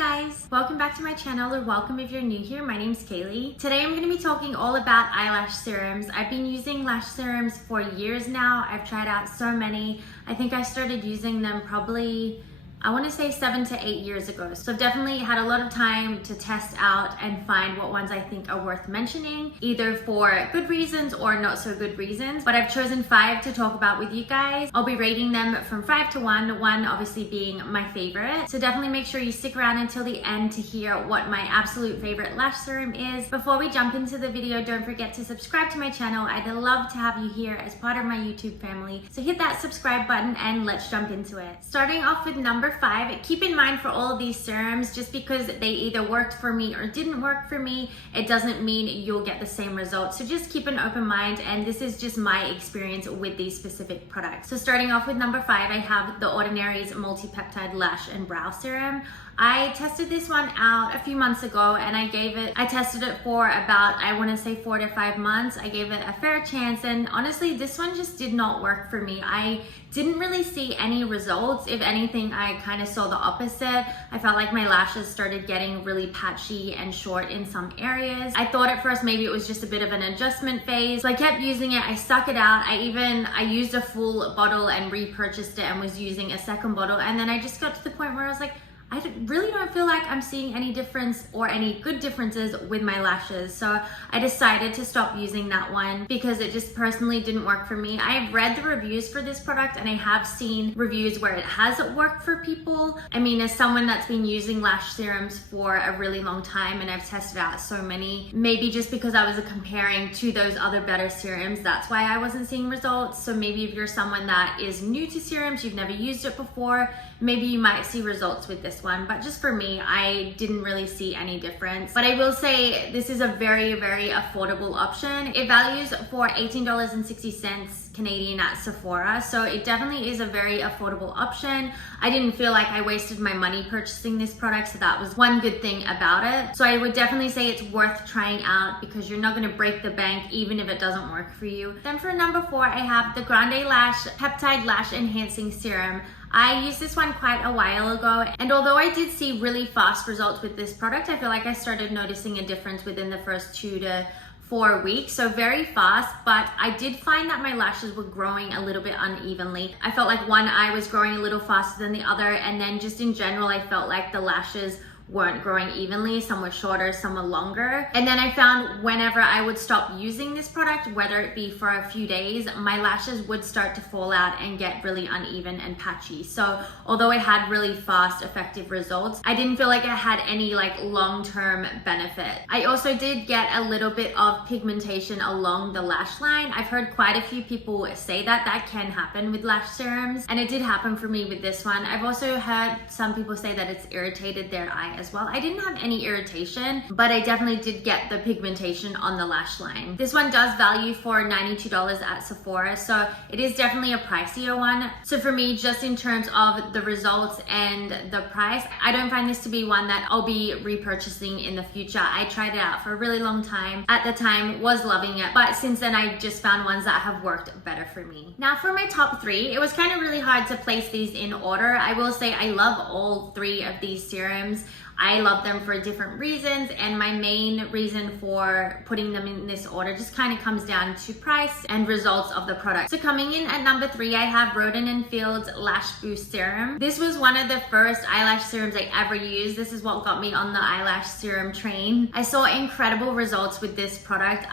guys, welcome back to my channel, or welcome if you're new here. My name's Kaylee. Today I'm going to be talking all about eyelash serums. I've been using lash serums for years now. I've tried out so many. I think I started using them probably, I want to say 7 to 8 years ago. So I've definitely had a lot of time to test out and find what ones I think are worth mentioning, either for good reasons or not so good reasons. But I've chosen 5 to talk about with you guys. I'll be rating them from 5 to 1, 1 obviously being my favorite. So definitely make sure you stick around until the end to hear what my absolute favorite lash serum is. Before we jump into the video, don't forget to subscribe to my channel. I'd love to have you here as part of my YouTube family. So hit that subscribe button and let's jump into it. Starting off with number 5, keep in mind for all of these serums, just because they either worked for me or didn't work for me, it doesn't mean you'll get the same results. So just keep an open mind, and this is just my experience with these specific products. So starting off with number 5, I have the Ordinaries Multi-Peptide Lash and Brow Serum. I tested this one out a few months ago, and I tested it for about, I want to say 4 to 5 months. I gave it a fair chance, and honestly, this one just did not work for me. I didn't really see any results. If anything, I kind of saw the opposite. I felt like my lashes started getting really patchy and short in some areas. I thought at first maybe it was just a bit of an adjustment phase. So I kept using it. I stuck it out. I used a full bottle and repurchased it and was using a second bottle. And then I just got to the point where I was like, I really don't feel like I'm seeing any difference or any good differences with my lashes. So I decided to stop using that one because it just personally didn't work for me. I have read the reviews for this product, and I have seen reviews where it has worked for people. I mean, as someone that's been using lash serums for a really long time, and I've tested out so many, maybe just because I was comparing to those other better serums, that's why I wasn't seeing results. So maybe if you're someone that is new to serums, you've never used it before, maybe you might see results with this one. But just for me, I didn't really see any difference. But I will say this is a very, very affordable option. It values for $18.60 Canadian at Sephora, so it definitely is a very affordable option. I didn't feel like I wasted my money purchasing this product, so that was one good thing about it. So I would definitely say it's worth trying out because you're not going to break the bank even if it doesn't work for you. Then for number 4, I have the Grande Lash Peptide Lash Enhancing Serum. I used this one quite a while ago, and although I did see really fast results with this product, I feel like I started noticing a difference within the first 2 to 4 weeks, so very fast. But I did find that my lashes were growing a little bit unevenly. I felt like one eye was growing a little faster than the other, and then just in general I felt like the lashes weren't growing evenly. Some were shorter, some were longer. And then I found whenever I would stop using this product, whether it be for a few days, my lashes would start to fall out and get really uneven and patchy. So although it had really fast, effective results, I didn't feel like it had any like long-term benefit. I also did get a little bit of pigmentation along the lash line. I've heard quite a few people say that that can happen with lash serums, and it did happen for me with this one. I've also heard some people say that it's irritated their eye as well. I didn't have any irritation, but I definitely did get the pigmentation on the lash line. This one does value for $92 at Sephora, so it is definitely a pricier one. So for me, just in terms of the results and the price, I don't find this to be one that I'll be repurchasing in the future. I tried it out for a really long time. At the time, was loving it, but since then I just found ones that have worked better for me. Now for my top 3, it was kind of really hard to place these in order. I will say I love all 3 of these serums. I love them for different reasons, and my main reason for putting them in this order just kind of comes down to price and results of the product. So coming in at number 3, I have Rodan & Field's Lash Boost Serum. This was one of the first eyelash serums I ever used. This is what got me on the eyelash serum train. I saw incredible results with this product.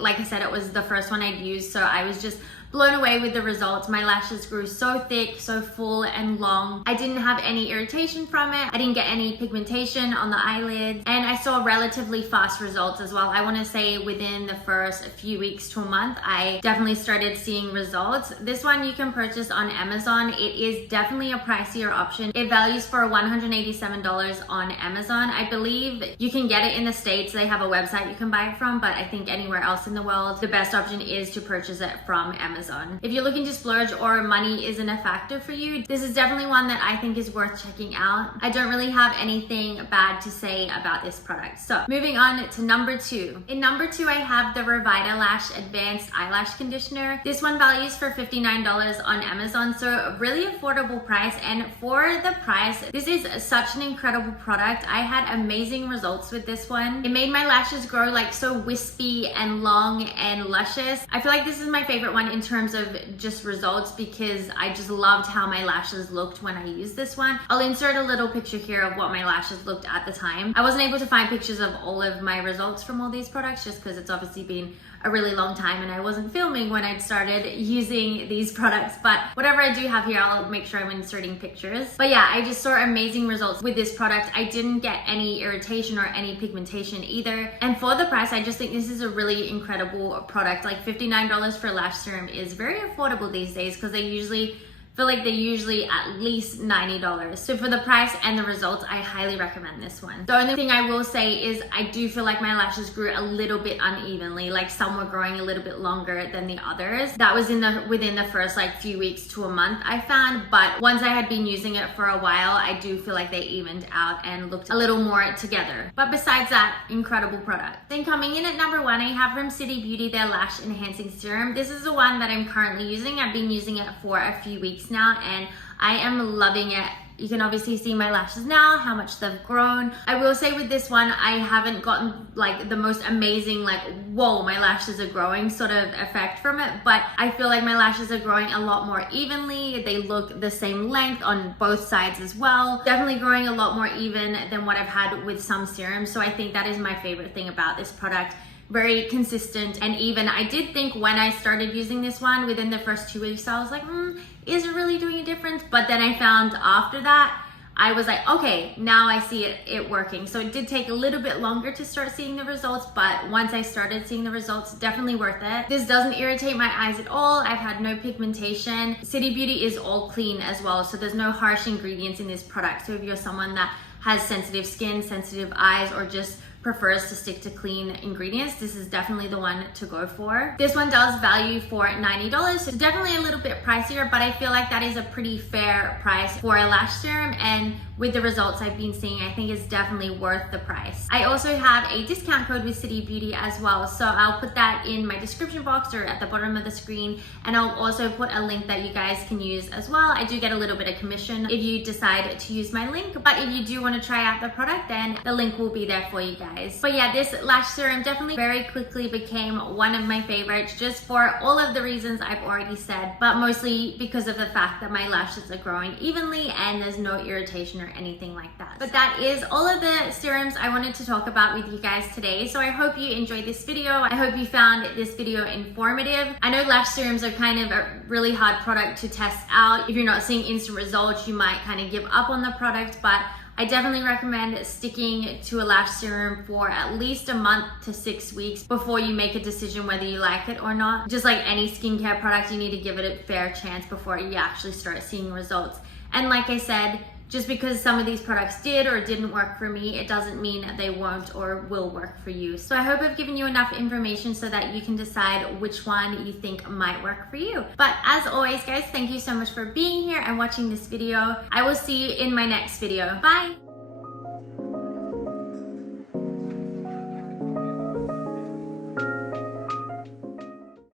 Like I said, it was the first one I'd used, so I was just blown away with the results. My lashes grew so thick, so full and long. I didn't have any irritation from it. I didn't get any pigmentation on the eyelids, and I saw relatively fast results as well. I want to say within the first few weeks to a month, I definitely started seeing results. This one you can purchase on Amazon. It is definitely a pricier option. It values for $187 on Amazon. I believe you can get it in the States. They have a website you can buy it from, but I think anywhere else in the world, the best option is to purchase it from Amazon. Amazon. If you're looking to splurge or money isn't a factor for you, this is definitely one that I think is worth checking out. I don't really have anything bad to say about this product. So moving on to number 2. In number 2, I have the Grande Lash Advanced Eyelash Conditioner. This one values for $59 on Amazon, so a really affordable price. And for the price, this is such an incredible product. I had amazing results with this one. It made my lashes grow like so wispy and long and luscious. I feel like this is my favorite one in terms of just results because I just loved how my lashes looked when I used this one. I'll insert a little picture here of what my lashes looked at the time. I wasn't able to find pictures of all of my results from all these products just because it's obviously been a really long time and I wasn't filming when I started using these products, but whatever I do have here, I'll make sure I'm inserting pictures. But yeah, I just saw amazing results with this product. I didn't get any irritation or any pigmentation either. And for the price, I just think this is a really incredible product. Like $59 for Lash Serum is very affordable these days because they're usually at least $90. So for the price and the results, I highly recommend this one. The only thing I will say is I do feel like my lashes grew a little bit unevenly, like some were growing a little bit longer than the others. That was within the first like few weeks to a month I found, but once I had been using it for a while, I do feel like they evened out and looked a little more together. But besides that, incredible product. Then coming in at number 1, I have from City Beauty their Lash Enhancing Serum. This is the one that I'm currently using. I've been using it for a few weeks now and I am loving it. You can obviously see my lashes now, how much they've grown. I will say with this one, I haven't gotten like the most amazing like, whoa, my lashes are growing sort of effect from it, but I feel like my lashes are growing a lot more evenly. They look the same length on both sides as well. Definitely growing a lot more even than what I've had with some serums. So I think that is my favorite thing about this product. Very consistent and even. I did think when I started using this one within the first 2 weeks, I was like, is it really doing a difference? But then I found after that, I was like, okay, now I see it working. So it did take a little bit longer to start seeing the results, but once I started seeing the results, definitely worth it. This doesn't irritate my eyes at all. I've had no pigmentation. City Beauty is all clean as well, so there's no harsh ingredients in this product. So if you're someone that has sensitive skin, sensitive eyes, or just prefers to stick to clean ingredients, this is definitely the one to go for. This one does value for $90, so definitely a little bit pricier, but I feel like that is a pretty fair price for a lash serum, and with the results I've been seeing, I think it's definitely worth the price. I also have a discount code with City Beauty as well, so I'll put that in my description box or at the bottom of the screen, and I'll also put a link that you guys can use as well. I do get a little bit of commission if you decide to use my link, but if you do want to try out the product, then the link will be there for you guys. But yeah, this lash serum definitely very quickly became one of my favorites just for all of the reasons I've already said, but mostly because of the fact that my lashes are growing evenly and there's no irritation or anything like that. But that is all of the serums I wanted to talk about with you guys today. So I hope you enjoyed this video. I hope you found this video informative. I know lash serums are kind of a really hard product to test out. If you're not seeing instant results, you might kind of give up on the product, but I definitely recommend sticking to a lash serum for at least a month to 6 weeks before you make a decision whether you like it or not. Just like any skincare product, you need to give it a fair chance before you actually start seeing results. And like I said, just because some of these products did or didn't work for me, it doesn't mean they won't or will work for you. So I hope I've given you enough information so that you can decide which one you think might work for you. But as always, guys, thank you so much for being here and watching this video. I will see you in my next video. Bye!